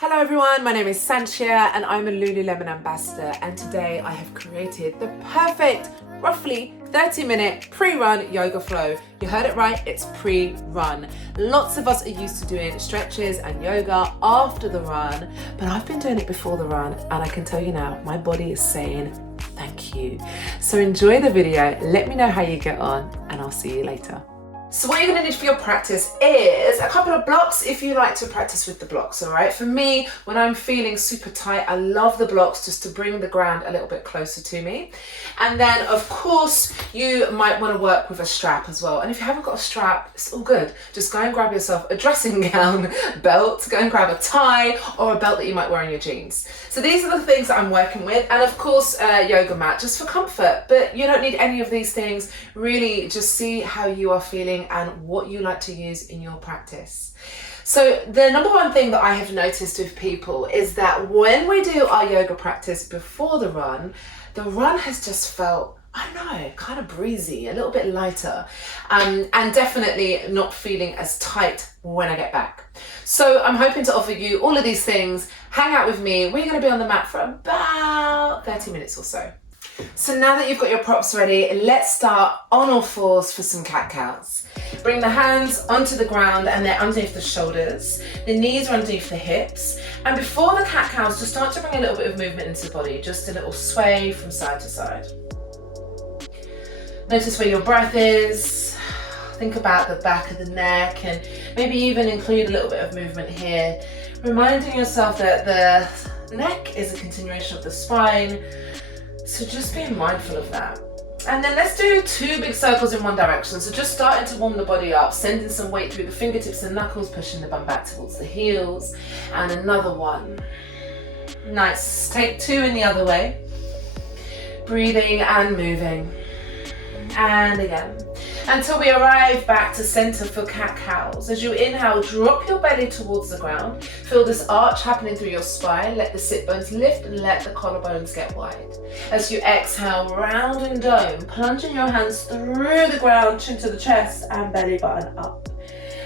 Hello everyone, my name is Sanchia and I'm a Lululemon ambassador, and today I have created the perfect, roughly 30-minute pre-run yoga flow. You heard it right, it's pre-run. Lots of us are used to doing stretches and yoga after the run, but I've been doing it before the run and I can tell you now, my body is saying thank you. So enjoy the video, let me know how you get on, and I'll see you later. So what you're going to need for your practice is a couple of blocks if you like to practice with the blocks, all right? For me, when I'm feeling super tight, I love the blocks just to bring the ground a little bit closer to me. And then, of course, you might want to work with a strap as well. And if you haven't got a strap, it's all good. Just go and grab yourself a dressing gown belt, go and grab a tie or a belt that you might wear on your jeans. So these are the things that I'm working with. And of course, a yoga mat just for comfort. But you don't need any of these things. Really, just see how you are feeling and what you like to use in your practice. So the number one thing that I have noticed with people is that when we do our yoga practice before the run has just felt, I don't know, kind of breezy, a little bit lighter, and definitely not feeling as tight when I get back. So I'm hoping to offer you all of these things. Hang out with me. We're going to be on the mat for about 30 minutes or so. So now that you've got your props ready, let's start on all fours for some cat-cows. Bring the hands onto the ground and they're underneath the shoulders. The knees are underneath the hips. And before the cat-cows, just start to bring a little bit of movement into the body, just a little sway from side to side. Notice where your breath is. Think about the back of the neck and maybe even include a little bit of movement here. Reminding yourself that the neck is a continuation of the spine. So just being mindful of that. And then let's do 2 big circles in one direction. So just starting to warm the body up, sending some weight through the fingertips and knuckles, pushing the bum back towards the heels. And another one. Nice. Take 2 in the other way. Breathing and moving. And again. Until we arrive back to center for cat-cows. As you inhale, drop your belly towards the ground. Feel this arch happening through your spine. Let the sit bones lift and let the collarbones get wide. As you exhale, round and dome, plunging your hands through the ground, chin to the chest and belly button up.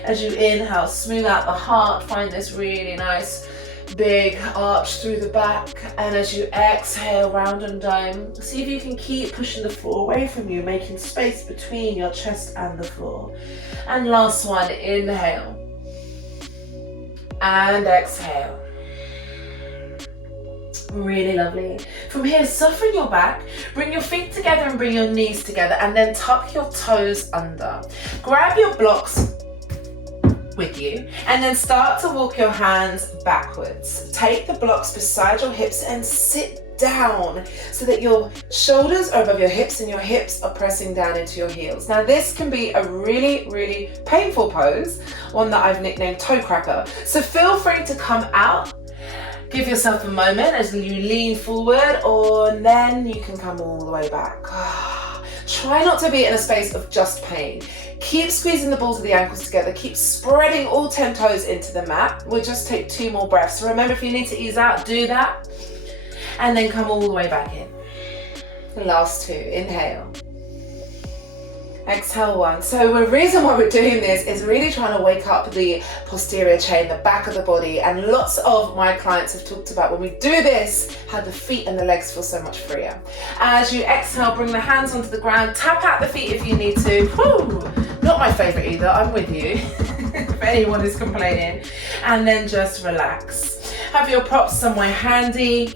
As you inhale, smooth out the heart. Find this really nice big arch through the back, and as you exhale, round and dome, see if you can keep pushing the floor away from you, making space between your chest and the floor. And last one, inhale and exhale. Really lovely. From here, soften your back, bring your feet together and bring your knees together, and then tuck your toes under. Grab your blocks with you and then start to walk your hands backwards. Take the blocks beside your hips and sit down so that your shoulders are above your hips and your hips are pressing down into your heels. Now this can be a really painful pose, one that I've nicknamed toe cracker. So feel free to come out, give yourself a moment as you lean forward, or then you can come all the way back. Try not to be in a space of just pain. Keep squeezing the balls of the ankles together. Keep spreading all 10 toes into the mat. We'll just take 2 more breaths. So remember, if you need to ease out, do that. And then come all the way back in. The last 2, inhale. Exhale 1. So the reason why we're doing this is really trying to wake up the posterior chain, the back of the body. And lots of my clients have talked about when we do this, how the feet and the legs feel so much freer. As you exhale, bring the hands onto the ground. Tap out the feet if you need to. Woo! Not my favorite either, I'm with you, if anyone is complaining. And then just relax. Have your props somewhere handy.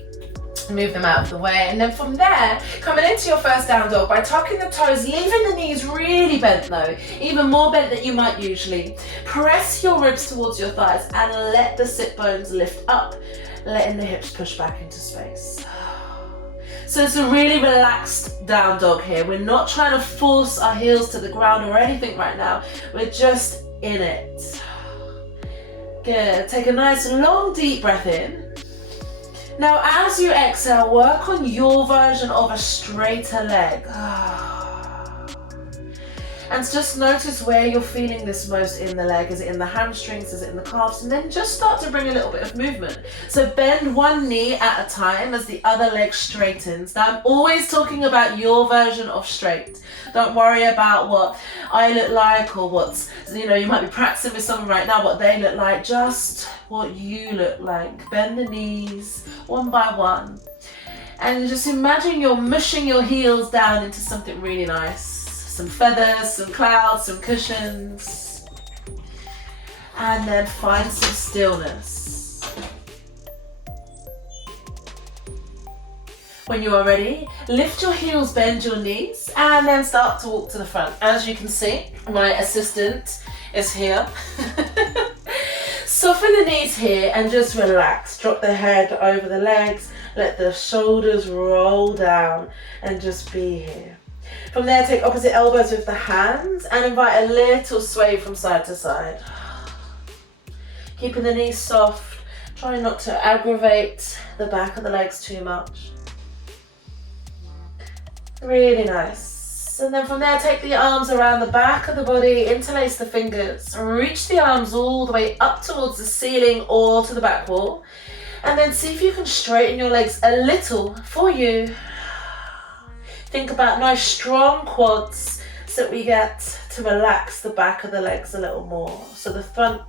Move them out of the way, and then from there, coming into your first down dog by tucking the toes, leaving the knees really bent though, even more bent than you might usually. Press your ribs towards your thighs and let the sit bones lift up, letting the hips push back into space. So it's a really relaxed down dog here. We're not trying to force our heels to the ground or anything right now. We're just in it. Good. Take a nice long deep breath in. Now as you exhale, work on your version of a straighter leg. And just notice where you're feeling this most in the leg. Is it in the hamstrings? Is it in the calves? And then just start to bring a little bit of movement. So bend one knee at a time as the other leg straightens. Now I'm always talking about your version of straight. Don't worry about what I look like or what's, you might be practicing with someone right now, what they look like. Just what you look like. Bend the knees one by one. And just imagine you're mushing your heels down into something really nice. Some feathers, some clouds, some cushions. And then find some stillness. When you are ready, lift your heels, bend your knees, and then start to walk to the front. As you can see, my assistant is here. Soften the knees here and just relax. Drop the head over the legs, let the shoulders roll down and just be here. From there, take opposite elbows with the hands and invite a little sway from side to side. Keeping the knees soft, try not to aggravate the back of the legs too much. Really nice. And then from there, take the arms around the back of the body, interlace the fingers, reach the arms all the way up towards the ceiling or to the back wall. And then see if you can straighten your legs a little for you. Think about nice strong quads so that we get to relax the back of the legs a little more. So the front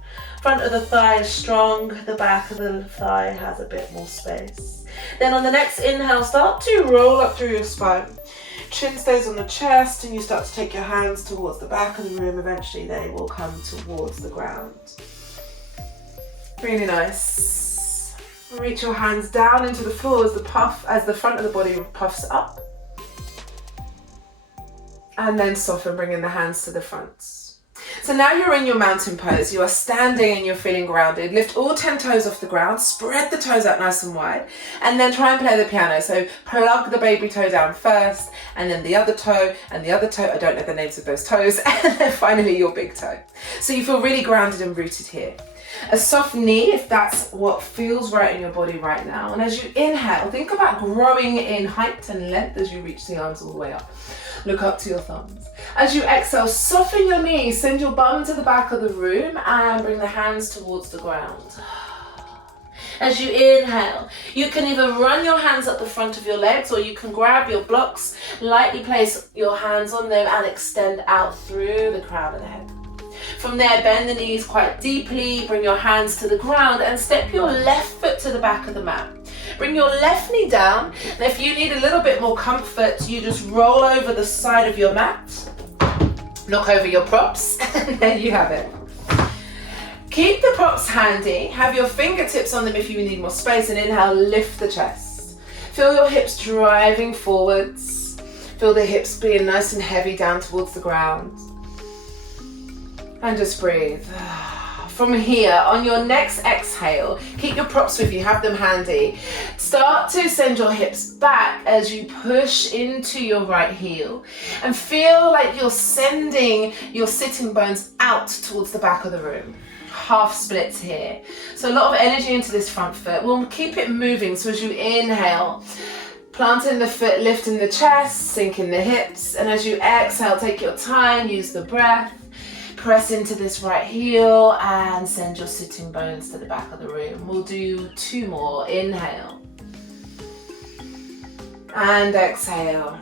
of the thigh is strong, the back of the thigh has a bit more space. Then on the next inhale, start to roll up through your spine. Chin stays on the chest and you start to take your hands towards the back of the room. Eventually they will come towards the ground. Really nice. Reach your hands down into the floor as the front of the body puffs up. And then soften, bringing the hands to the front. So now you're in your mountain pose. You are standing and you're feeling grounded. Lift all 10 toes off the ground. Spread the toes out nice and wide. And then try and play the piano. So plug the baby toe down first, and then the other toe, and the other toe. I don't know the names of those toes. And then finally your big toe. So you feel really grounded and rooted here. A soft knee, if that's what feels right in your body right now. And as you inhale, think about growing in height and length as you reach the arms all the way up. Look up to your thumbs. As you exhale, soften your knees, send your bum to the back of the room and bring the hands towards the ground. As you inhale, you can either run your hands up the front of your legs or you can grab your blocks, lightly place your hands on them and extend out through the crown of the head. From there, bend the knees quite deeply, bring your hands to the ground and step your left foot to the back of the mat. Bring your left knee down, and if you need a little bit more comfort, you just roll over the side of your mat, knock over your props, and there you have it. Keep the props handy, have your fingertips on them if you need more space, and inhale, lift the chest. Feel your hips driving forwards, feel the hips being nice and heavy down towards the ground. And just breathe. From here, on your next exhale, keep your props with you, have them handy. Start to send your hips back as you push into your right heel and feel like you're sending your sitting bones out towards the back of the room. Half splits here. So a lot of energy into this front foot. We'll keep it moving. So as you inhale, planting the foot, lifting the chest, sinking the hips. And as you exhale, take your time, use the breath. Press into this right heel and send your sitting bones to the back of the room. We'll do 2 more. Inhale. And exhale.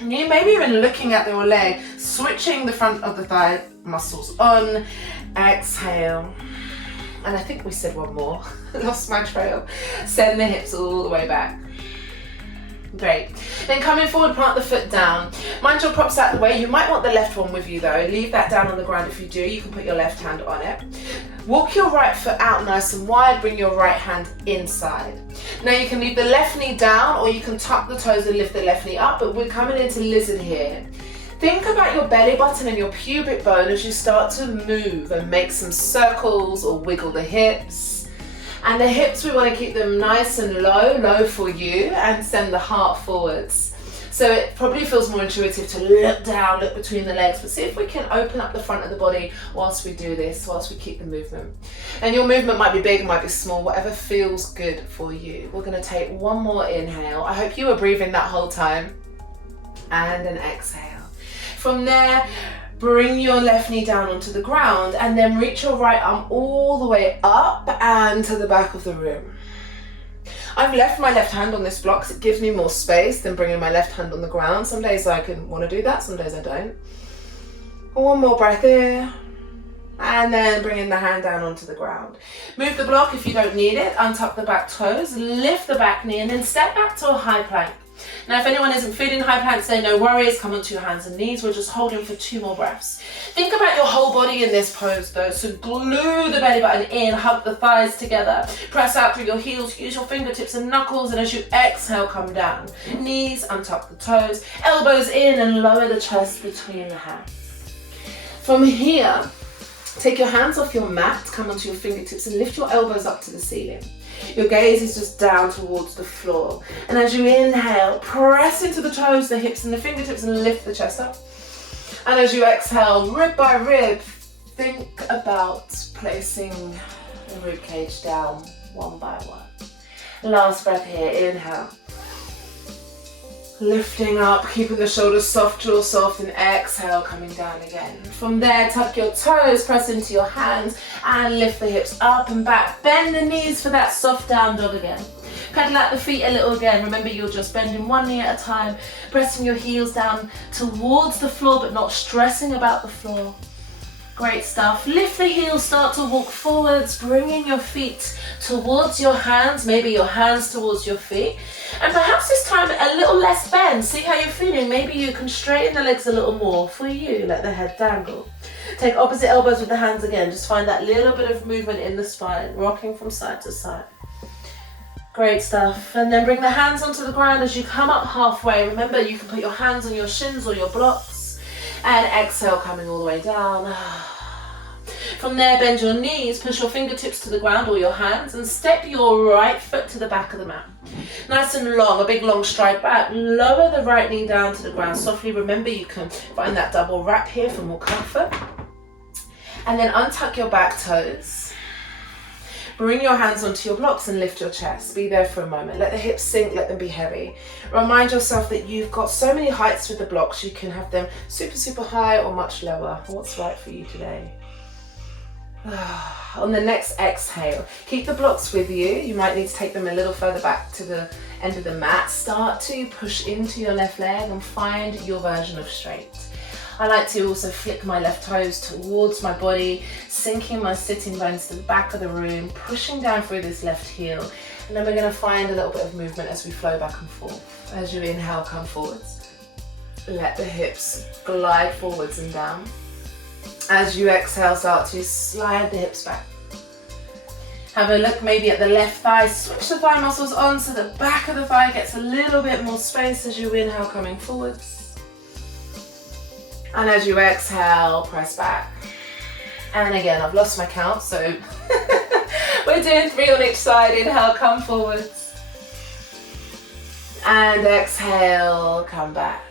You may be even looking at your leg, switching the front of the thigh muscles on. Exhale. And I think we said 1 more. Lost my trail. Send the hips all the way back. Great. Then coming forward, plant the foot down. Mind your props out of the way. You might want the left one with you though. Leave that down on the ground if you do. You can put your left hand on it. Walk your right foot out nice and wide. Bring your right hand inside. Now you can leave the left knee down or you can tuck the toes and lift the left knee up, but we're coming into lizard here. Think about your belly button and your pubic bone as you start to move and make some circles or wiggle the hips. And the hips, we want to keep them nice and low for you, and send the heart forwards. So it probably feels more intuitive to look down, look between the legs, but see if we can open up the front of the body whilst we do this, whilst we keep the movement. And your movement might be big, might be small, whatever feels good for you. We're going to take 1 more inhale. I hope you were breathing that whole time. And an exhale. From there, bring your left knee down onto the ground and then reach your right arm all the way up and to the back of the room. I've left my left hand on this block because it gives me more space than bringing my left hand on the ground. Some days I can want to do that, some days I don't. One more breath here. And then bringing the hand down onto the ground. Move the block if you don't need it. Untuck the back toes, lift the back knee, and then step back to a high plank. Now, if anyone isn't feeling high plank today, no worries. Come onto your hands and knees. We're just holding for 2 more breaths. Think about your whole body in this pose though. So glue the belly button in, hug the thighs together. Press out through your heels, use your fingertips and knuckles. And as you exhale, come down. Knees, untuck the toes, elbows in and lower the chest between the hands. From here, take your hands off your mat, come onto your fingertips and lift your elbows up to the ceiling. Your gaze is just down towards the floor. And as you inhale, press into the toes, the hips and the fingertips and lift the chest up. And as you exhale, rib by rib, think about placing the rib cage down one by one. Last breath here, inhale. Lifting up, keeping the shoulders soft, jaw soft, and exhale, coming down again. From there, tuck your toes, press into your hands, and lift the hips up and back. Bend the knees for that soft down dog again. Pedal out the feet a little again. Remember, you're just bending one knee at a time, pressing your heels down towards the floor, but not stressing about the floor. Great stuff. Lift the heels, start to walk forwards, bringing your feet towards your hands, maybe your hands towards your feet. And perhaps this time a little less bend. See how you're feeling. Maybe you can straighten the legs a little more for you, let the head dangle. Take opposite elbows with the hands again. Just find that little bit of movement in the spine, rocking from side to side. Great stuff. And then bring the hands onto the ground as you come up halfway. Remember, you can put your hands on your shins or your blocks. And exhale, coming all the way down. From there, bend your knees, push your fingertips to the ground or your hands, and step your right foot to the back of the mat. Nice and long, a big long stride back. Lower the right knee down to the ground softly. Remember, you can find that double wrap here for more comfort. And then untuck your back toes. Bring your hands onto your blocks and lift your chest. Be there for a moment. Let the hips sink, let them be heavy. Remind yourself that you've got so many heights with the blocks. You can have them super, super high or much lower. What's right for you today? On the next exhale, keep the blocks with you. You might need to take them a little further back to the end of the mat. Start to push into your left leg and find your version of straight. I like to also flick my left toes towards my body, sinking my sitting bones to the back of the room, pushing down through this left heel. And then we're going to find a little bit of movement as we flow back and forth. As you inhale, come forwards. Let the hips glide forwards and down. As you exhale, start to slide the hips back. Have a look maybe at the left thigh. Switch the thigh muscles on so the back of the thigh gets a little bit more space as you inhale, coming forwards. And as you exhale, press back. And again, I've lost my count, so we're doing 3 on each side. Inhale, come forwards. And exhale, come back.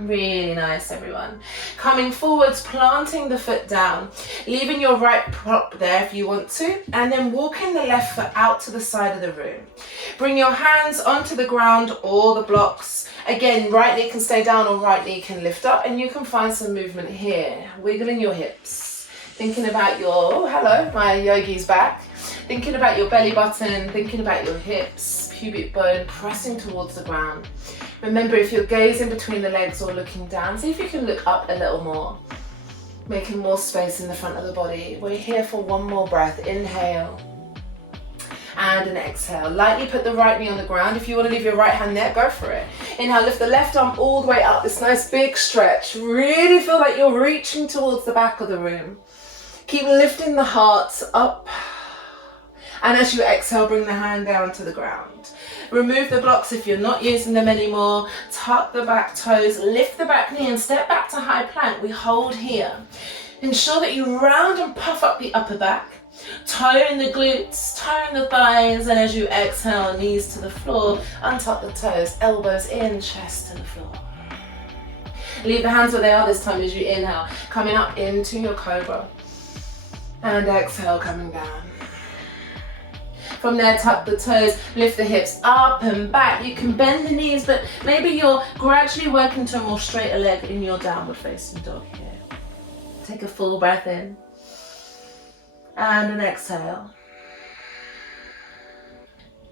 Really nice, everyone. Coming forwards, planting the foot down, leaving your right prop there if you want to, and then walking the left foot out to the side of the room. Bring your hands onto the ground or the blocks. Again, right knee can stay down or right knee can lift up, and you can find some movement here. Wiggling your hips, thinking about your, oh hello, my yogi's back. Thinking about your belly button, thinking about your hips, pubic bone, pressing towards the ground. Remember, if you're gazing between the legs or looking down, see if you can look up a little more, making more space in the front of the body. We're here for one more breath. Inhale and an exhale. Lightly put the right knee on the ground. If you want to leave your right hand there, go for it. Inhale, lift the left arm all the way up. This nice big stretch. Really feel like you're reaching towards the back of the room. Keep lifting the heart up. And as you exhale, bring the hand down to the ground. Remove the blocks if you're not using them anymore. Tuck the back toes, lift the back knee and step back to high plank. We hold here. Ensure that you round and puff up the upper back. Tone the glutes, tone the thighs, and as you exhale, knees to the floor, untuck the toes, elbows in, chest to the floor. Leave the hands where they are this time as you inhale, coming up into your cobra. And exhale, coming down. From there, tuck the toes, lift the hips up and back. You can bend the knees, but maybe you're gradually working to a more straighter leg in your downward facing dog here. Take a full breath in. And an exhale.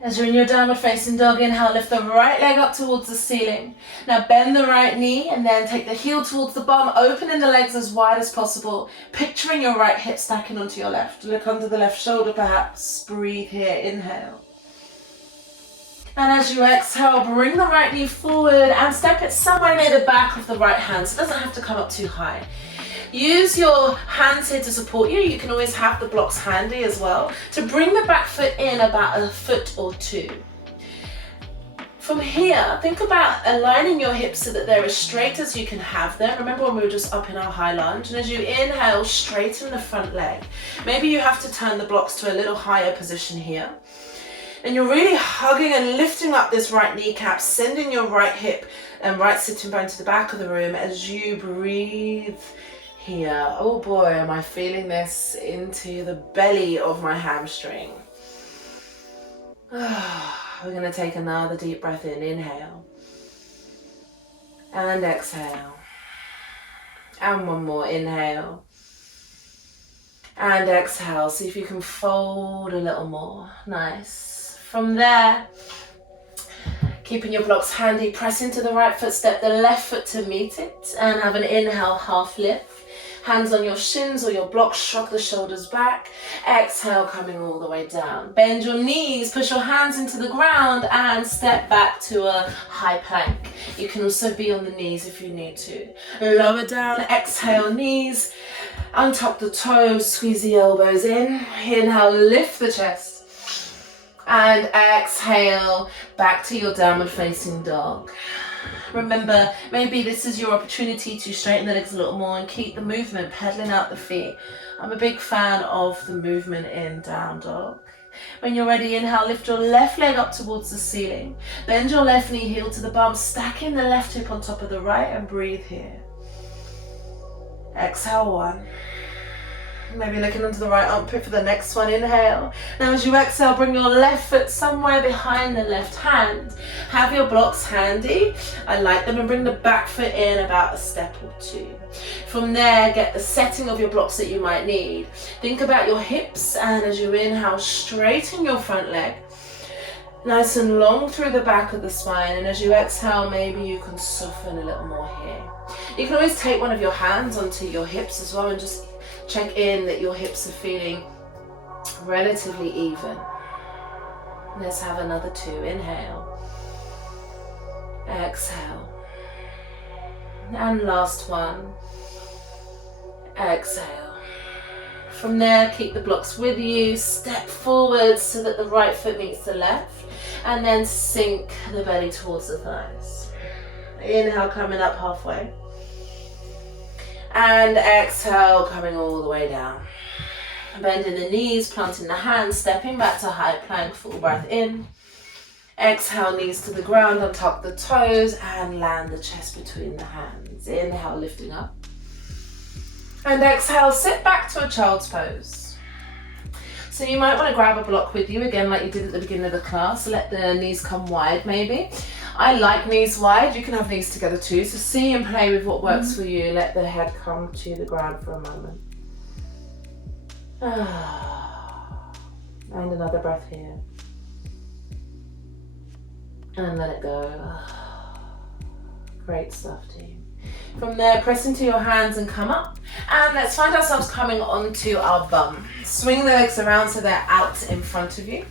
As you're in your downward facing dog, inhale, lift the right leg up towards the ceiling. Now bend the right knee and then take the heel towards the bum, opening the legs as wide as possible, picturing your right hip stacking onto your left. Look under the left shoulder perhaps, breathe here, inhale. And as you exhale, bring the right knee forward and step it somewhere near the back of the right hand, so it doesn't have to come up too high. Use your hands here to support you. You can always have the blocks handy as well to bring the back foot in about a foot or two. From here, think about aligning your hips so that they're as straight as you can have them. Remember when we were just up in our high lunge? And as you inhale, straighten the front leg. Maybe you have to turn the blocks to a little higher position here. And you're really hugging and lifting up this right kneecap, sending your right hip and right sitting bone to the back of the room as you breathe here. Oh boy, am I feeling this into the belly of my hamstring. We're going to take another deep breath in. Inhale. And exhale. And one more. Inhale. And exhale. See if you can fold a little more. Nice. From there, keeping your blocks handy, press into the right foot, step the left foot to meet it, and have an inhale, half lift. Hands on your shins or your blocks, shrug the shoulders back. Exhale, coming all the way down. Bend your knees, push your hands into the ground and step back to a high plank. You can also be on the knees if you need to. Lower down, exhale, knees. Untuck the toes, squeeze the elbows in. Inhale, lift the chest. And exhale, back to your downward facing dog. Remember, maybe this is your opportunity to straighten the legs a little more and keep the movement, pedaling out the feet. I'm a big fan of the movement in down dog. When you're ready, inhale, lift your left leg up towards the ceiling. Bend your left knee, heel to the bum, stacking the left hip on top of the right and breathe here. Exhale, one. Maybe looking under the right armpit for the next one. Inhale. Now as you exhale, bring your left foot somewhere behind the left hand. Have your blocks handy. I like them, and bring the back foot in about a step or two. From there, get the setting of your blocks that you might need. Think about your hips, and as you inhale, straighten your front leg. Nice and long through the back of the spine, and as you exhale, maybe you can soften a little more here. You can always take one of your hands onto your hips as well and just check in that your hips are feeling relatively even. Let's have another two. Inhale. Exhale. And last one. Exhale. From there, keep the blocks with you. Step forward so that the right foot meets the left. And then sink the belly towards the thighs. Inhale, coming up halfway. And exhale, coming all the way down. Bending the knees, planting the hands, stepping back to high plank, full breath in. Exhale, knees to the ground, untuck the toes and land the chest between the hands. Inhale, lifting up. And exhale, sit back to a child's pose. So you might want to grab a block with you, again like you did at the beginning of the class. Let the knees come wide maybe. I like knees wide, you can have knees together too, so see and play with what works for you. Let the head come to the ground for a moment. And another breath here. And let it go. Great stuff, team. From there, press into your hands and come up. And let's find ourselves coming onto our bum. Swing the legs around so they're out in front of you.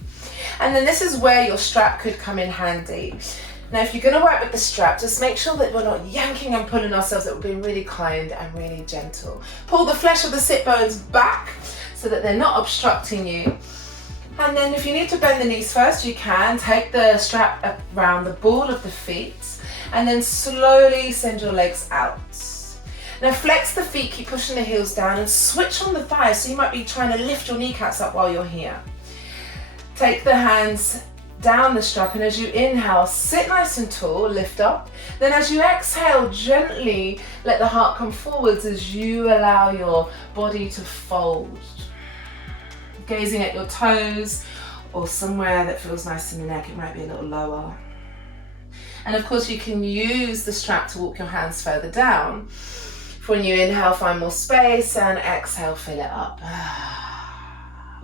And then this is where your strap could come in handy. Now, if you're going to work with the strap, just make sure that we're not yanking and pulling ourselves, that we're being really kind and really gentle. Pull the flesh of the sit bones back so that they're not obstructing you. And then if you need to bend the knees first, you can. Take the strap around the ball of the feet and then slowly send your legs out. Now flex the feet, keep pushing the heels down and switch on the thighs. So you might be trying to lift your kneecaps up while you're here. Take the hands down the strap, and as you inhale, sit nice and tall, lift up. Then as you exhale, gently let the heart come forwards as you allow your body to fold. Gazing at your toes or somewhere that feels nice in the neck, it might be a little lower. And of course you can use the strap to walk your hands further down. When you inhale, find more space, and exhale, fill it up.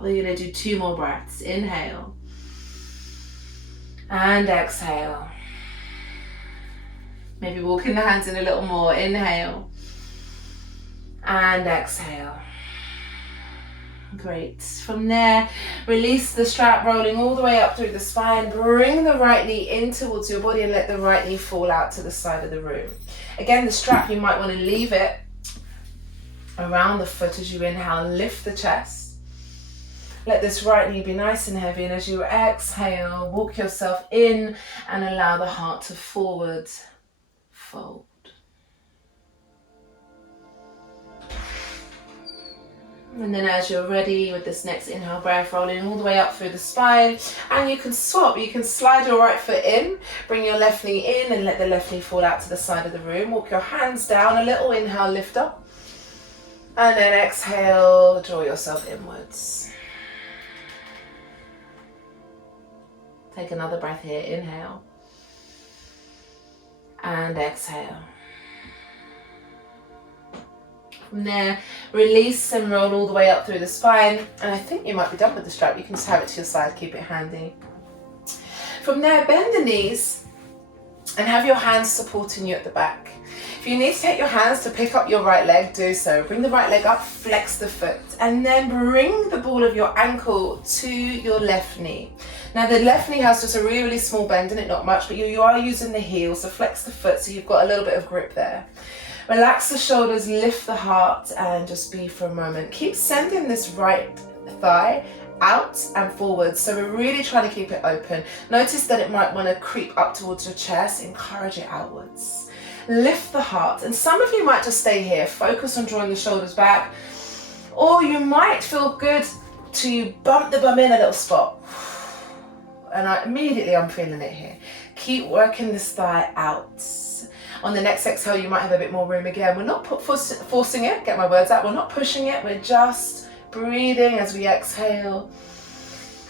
We're gonna do 2 more breaths. Inhale and exhale. Maybe walking the hands in a little more. Inhale and exhale. Great. From there, release the strap, rolling all the way up through the spine. Bring the right knee in towards your body and let the right knee fall out to the side of the room. Again, the strap, you might want to leave it around the foot as you inhale. Lift the chest. Let this right knee be nice and heavy, and as you exhale, walk yourself in and allow the heart to forward fold. And then as you're ready with this next inhale breath, rolling all the way up through the spine, and you can swap. You can slide your right foot in, bring your left knee in and let the left knee fall out to the side of the room. Walk your hands down, a little inhale, lift up. And then exhale, draw yourself inwards. Take another breath here, inhale. And exhale. From there, release and roll all the way up through the spine. And I think you might be done with the strap. You can just have it to your side, keep it handy. From there, bend the knees and have your hands supporting you at the back. If you need to take your hands to pick up your right leg, do so. Bring the right leg up, flex the foot, and then bring the ball of your ankle to your left knee. Now the left knee has just a really, really small bend in it, not much, but you are using the heel, so flex the foot so you've got a little bit of grip there. Relax the shoulders, lift the heart, and just be for a moment. Keep sending this right thigh out and forward, so we're really trying to keep it open. Notice that it might want to creep up towards your chest, encourage it outwards. Lift the heart, and some of you might just stay here, focus on drawing the shoulders back, or you might feel good to bump the bum in a little spot. And I'm feeling it here. Keep working this thigh out. On the next exhale, you might have a bit more room again. We're not forcing it, get my words out, we're not pushing it, we're just breathing as we exhale.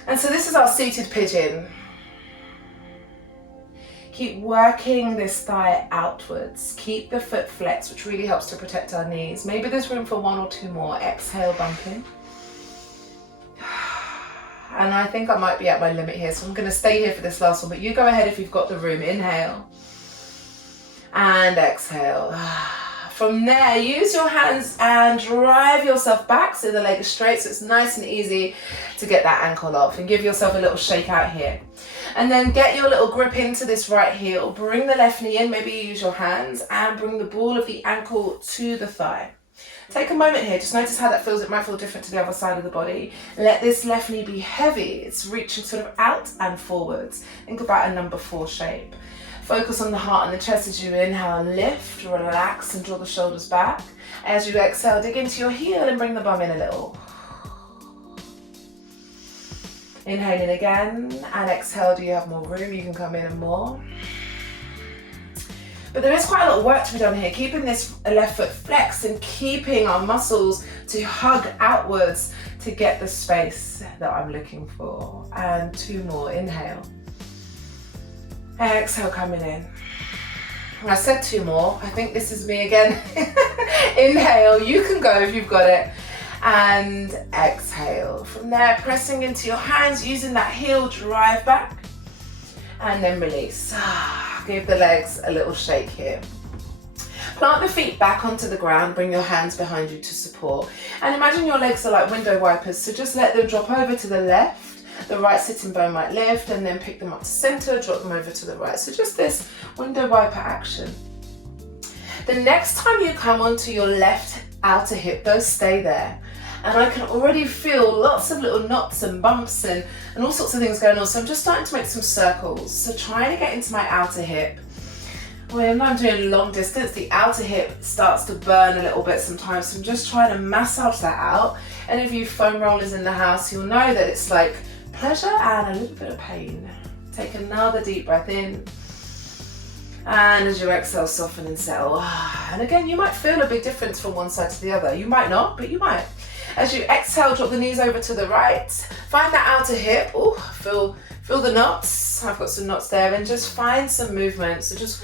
And so this is our seated pigeon. Keep working this thigh outwards. Keep the foot flexed, which really helps to protect our knees. Maybe there's room for 1 or 2 more. Exhale, bumping. And I think I might be at my limit here, so I'm going to stay here for this last one, but you go ahead if you've got the room. Inhale. And exhale. From there, use your hands and drive yourself back so the leg is straight, so it's nice and easy to get that ankle off, and give yourself a little shake out here. And then get your little grip into this right heel, bring the left knee in, maybe you use your hands, and bring the ball of the ankle to the thigh. Take a moment here, just notice how that feels. It might feel different to the other side of the body. Let this left knee be heavy. It's reaching sort of out and forwards. Think about a number 4 shape. Focus on the heart and the chest as you inhale, lift, relax and draw the shoulders back. As you exhale, dig into your heel and bring the bum in a little. Inhaling again, and exhale, do you have more room? You can come in and more. But there is quite a lot of work to be done here, keeping this left foot flexed and keeping our muscles to hug outwards to get the space that I'm looking for. And 2 more, inhale. Exhale, coming in. I said 2 more, I think this is me again. Inhale, you can go if you've got it. And exhale. From there, pressing into your hands, using that heel, drive back. And then release. Give the legs a little shake here. Plant the feet back onto the ground, bring your hands behind you to support. And imagine your legs are like window wipers, so just let them drop over to the left. The right sitting bone might lift, and then pick them up to center, drop them over to the right. So just this window wiper action. The next time you come onto your left outer hip, those stay there. And I can already feel lots of little knots and bumps and all sorts of things going on. So I'm just starting to make some circles. So trying to get into my outer hip. When I'm doing long distance, the outer hip starts to burn a little bit sometimes. So I'm just trying to massage that out. And if you foam rollers in the house, you'll know that it's like pleasure and a little bit of pain. Take another deep breath in. And as you exhale, soften and settle. And again, you might feel a big difference from one side to the other. You might not, but you might. As you exhale, drop the knees over to the right. Find that outer hip. Oh, feel the knots. I've got some knots there. And just find some movement. So just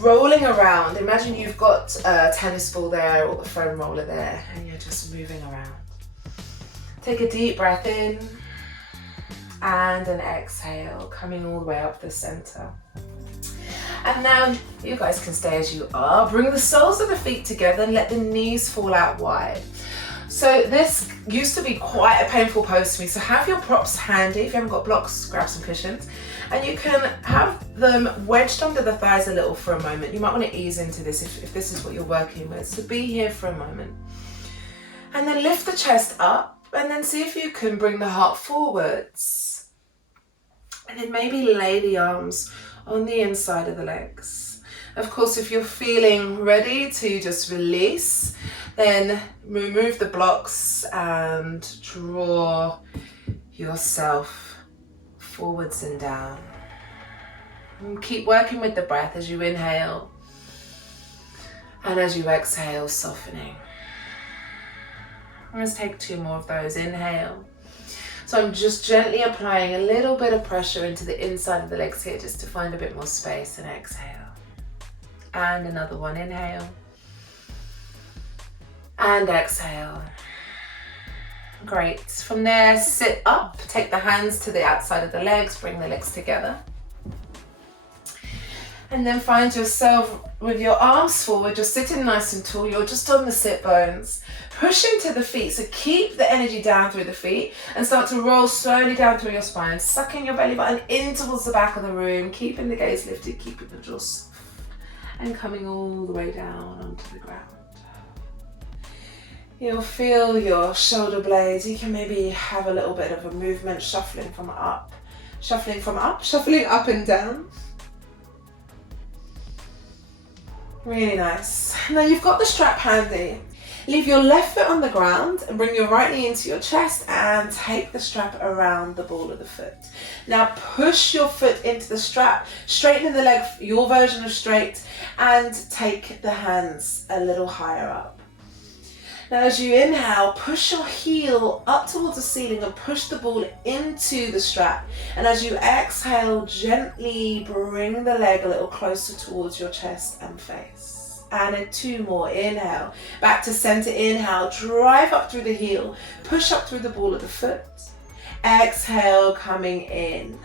rolling around. Imagine you've got a tennis ball there or a foam roller there, and you're just moving around. Take a deep breath in and an exhale, coming all the way up the center. And now you guys can stay as you are. Bring the soles of the feet together and let the knees fall out wide. So this used to be quite a painful pose for me. So have your props handy. If you haven't got blocks, grab some cushions. And you can have them wedged under the thighs a little for a moment. You might want to ease into this if this is what you're working with. So be here for a moment. And then lift the chest up and then see if you can bring the heart forwards. And then maybe lay the arms on the inside of the legs. Of course, if you're feeling ready to just release, then remove the blocks and draw yourself forwards and down. And keep working with the breath as you inhale and as you exhale, softening. Let's take 2 more of those. Inhale. So I'm just gently applying a little bit of pressure into the inside of the legs here just to find a bit more space, and exhale. And another one, inhale. And exhale. Great. From there, sit up, take the hands to the outside of the legs, bring the legs together. And then find yourself with your arms forward, you're sitting nice and tall, you're just on the sit bones. Push into the feet, so keep the energy down through the feet and start to roll slowly down through your spine, sucking your belly button in towards the back of the room, keeping the gaze lifted, keeping the jaw soft, and coming all the way down onto the ground. You'll feel your shoulder blades. You can maybe have a little bit of a movement, shuffling up and down. Really nice. Now you've got the strap handy. Leave your left foot on the ground and bring your right knee into your chest and take the strap around the ball of the foot. Now push your foot into the strap, straighten the leg, your version of straight, and take the hands a little higher up. Now as you inhale, push your heel up towards the ceiling and push the ball into the strap. And as you exhale, gently bring the leg a little closer towards your chest and face. And 2 more, inhale, back to center, inhale, drive up through the heel, push up through the ball of the foot. Exhale, coming in.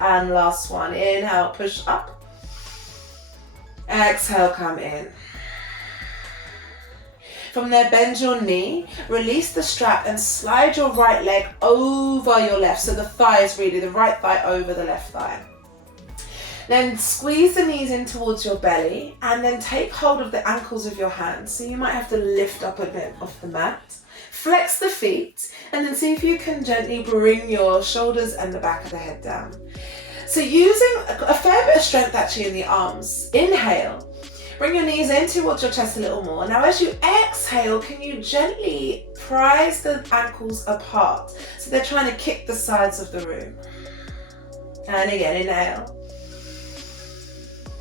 And last one, inhale, push up. Exhale, come in. From there, bend your knee, release the strap and slide your right leg over your left. So the thigh is really the right thigh over the left thigh. Then squeeze the knees in towards your belly and then take hold of the ankles of your hands. So you might have to lift up a bit off the mat. Flex the feet and then see if you can gently bring your shoulders and the back of the head down. So using a fair bit of strength actually in the arms. Inhale. Bring your knees in towards your chest a little more. Now as you exhale, can you gently prise the ankles apart? So they're trying to kick the sides of the room. And again, inhale.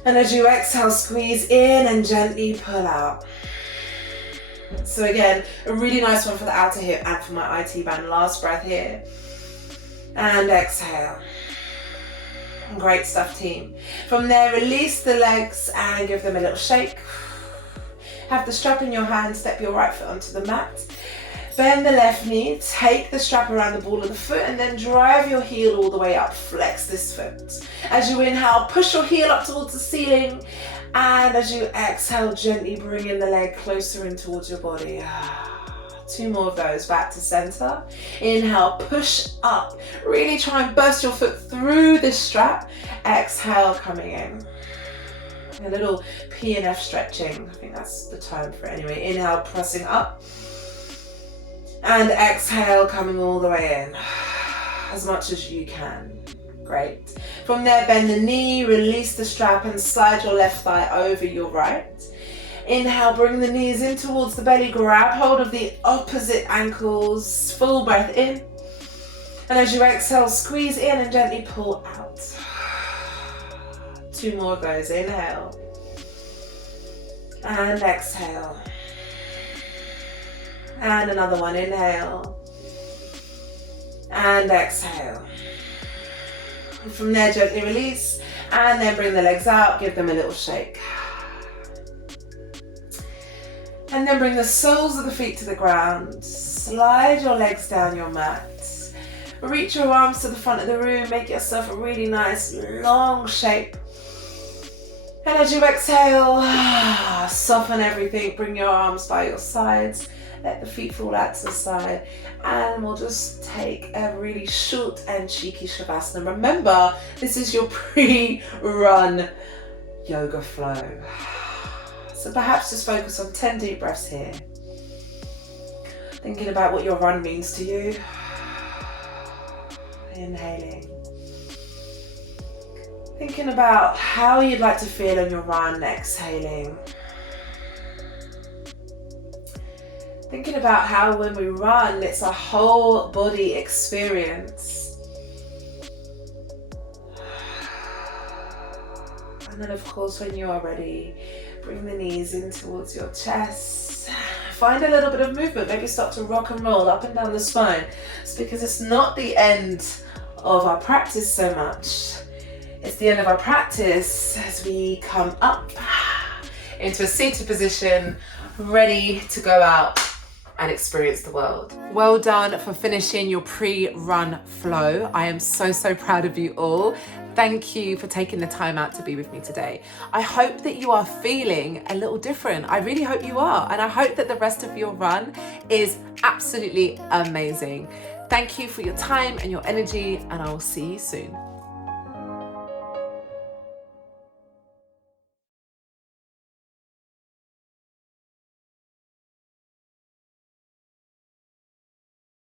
And as you exhale, squeeze in and gently pull out. So again, a really nice one for the outer hip and for my IT band. Last breath here. And exhale. Great stuff, team. From there, release the legs and give them a little shake. Have the strap in your hand, step your right foot onto the mat. Bend the left knee, take the strap around the ball of the foot and then drive your heel all the way up. Flex this foot. As you inhale, push your heel up towards the ceiling. And as you exhale, gently bring in the leg closer in towards your body. 2 more of those, back to center. Inhale, push up. Really try and burst your foot through this strap. Exhale, coming in. A little P and F stretching. I think that's the term for it anyway. Inhale, pressing up. And exhale, coming all the way in. As much as you can. Great. From there, bend the knee, release the strap and slide your left thigh over your right. Inhale, bring the knees in towards the belly, grab hold of the opposite ankles, full breath in. And as you exhale, squeeze in and gently pull out. 2 more of those, inhale. And exhale. And another one, inhale. And exhale. And from there, gently release. And then bring the legs out, give them a little shake. And then bring the soles of the feet to the ground. Slide your legs down your mat. Reach your arms to the front of the room. Make yourself a really nice long shape. And as you exhale, soften everything. Bring your arms by your sides. Let the feet fall out to the side. And we'll just take a really short and cheeky Shavasana. Remember, this is your pre-run yoga flow. So perhaps just focus on 10 deep breaths here. Thinking about what your run means to you. Inhaling. Thinking about how you'd like to feel on your run, exhaling. Thinking about how when we run, it's a whole body experience. And then of course, when you are ready, bring the knees in towards your chest. Find a little bit of movement. Maybe start to rock and roll up and down the spine. It's because it's not the end of our practice so much. It's the end of our practice as we come up into a seated position, ready to go out and experience the world. Well done for finishing your pre-run flow. I am so, so proud of you all. Thank you for taking the time out to be with me today. I hope that you are feeling a little different. I really hope you are. And I hope that the rest of your run is absolutely amazing. Thank you for your time and your energy, and I will see you soon.